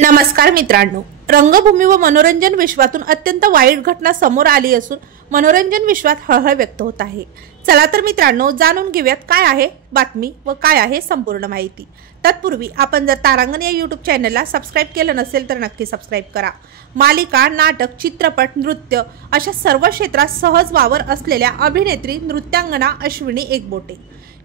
नमस्कार मित्रांनो, रंगभूमी व मनोरंजन विश्वातून अत्यंत वाईट घटना समोर आली असून मनोरंजन विश्वात हळहळ व्यक्त होत आहे। चला तर मित्रांनो, जाणून घेऊयात काय आहे बातमी व काय आहे संपूर्ण माहिती। तत्पूर्वी आपण जर तारांगण या YouTube चॅनलला सबस्क्राइब केलं नसेल तर नक्की सबस्क्राइब करा। मालिका, नाटक, चित्रपट, नृत्य अशा सर्व क्षेत्रात सहज वावर असलेल्या अभिनेत्री नृत्यांगना अश्विनी एकबोटे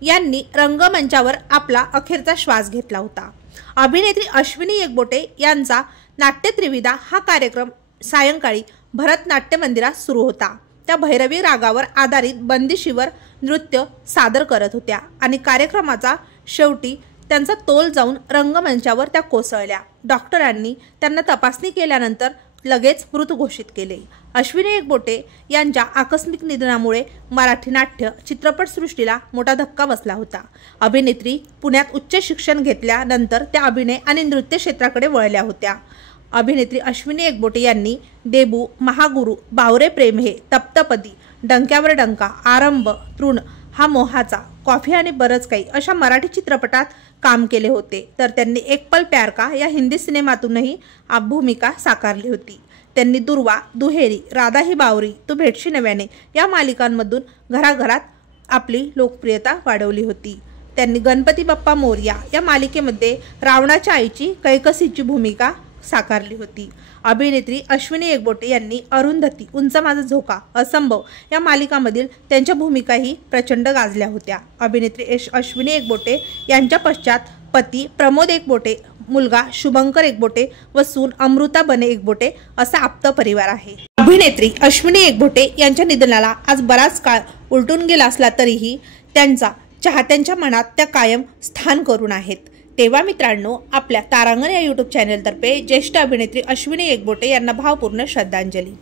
यांनी रंगमंचावर आपला अखेरचा श्वास घेतला होता। अभिनेत्री अश्विनी एकबोटे यांचा नाट्य त्रिविधा हा कार्यक्रम सायंकाळी भरत नाट्य मंदिरात सुरू होता। त्या भैरवी रागावर आधारित बंदिशीवर नृत्य सादर करत होत्या आणि कार्यक्रमाचा शेवटी त्यांचा तोल जाऊन रंगमंचावर त्या कोसळल्या। डॉक्टरांनी त्यांना तपासणी केल्यानंतर लगेच मृत घोषित केले। अश्विनी एकबोटे यांच्या आकस्मिक निधनामुळे मराठी नाट्य चित्रपटसृष्टीला मोठा धक्का बसला होता। अभिनेत्री पुण्यात उच्च शिक्षण घेतल्यानंतर त्या अभिनय आणि नृत्य क्षेत्राकडे वळल्या होत्या। अभिनेत्री अश्विनी एकबोटे यांनी देबू, महागुरु, बावरे प्रेम हे, तप्तपदी, डंक्यावर डंका, आरंभ, तृण हा मोहाचा, कॉफी आणि बरंच काही अशा मराठी चित्रपटात काम केले होते। तर त्यांनी एक पल प्यार का या हिंदी सिनेमातूनही भूमिका साकारली होती। त्यांनी दुर्वा, दुहेरी, राधा ही बावरी, तू भेटशी नव्याने या मालिकांमधून घराघरात आपली लोकप्रियता वाढवली होती। त्यांनी गणपती बाप्पा मोरया या मालिकेमध्ये रावणाच्या आईची कैकसीची भूमिका साकारली होती। अभिनेत्री अश्विनी एकबोटे यांनी अरुंधती, उंच माझा झोका, असंभव या मालिकांमधील त्यांच्या भूमिकाही प्रचंड गाजल्या होत्या। अभिनेत्री अश्विनी एकबोटे यांच्या पश्चात पती प्रमोद एकबोटे, मुलगा शुभंकर एकबोटे व सून अमृता बने एकबोटे असा आप्त परिवार आहे। अभिनेत्री अश्विनी एकबोटे यांच्या निधनाला आज बराच काळ उलटून गेला असला तरीही त्यांचा चाहत्यांच्या मनात त्या कायम स्थान करून आहेत। तेव्हा मित्रांनो, आपल्या तारांगण या YouTube चॅनलतर्फे ज्येष्ठ अभिनेत्री अश्विनी एकबोटे यांना भावपूर्ण श्रद्धांजली।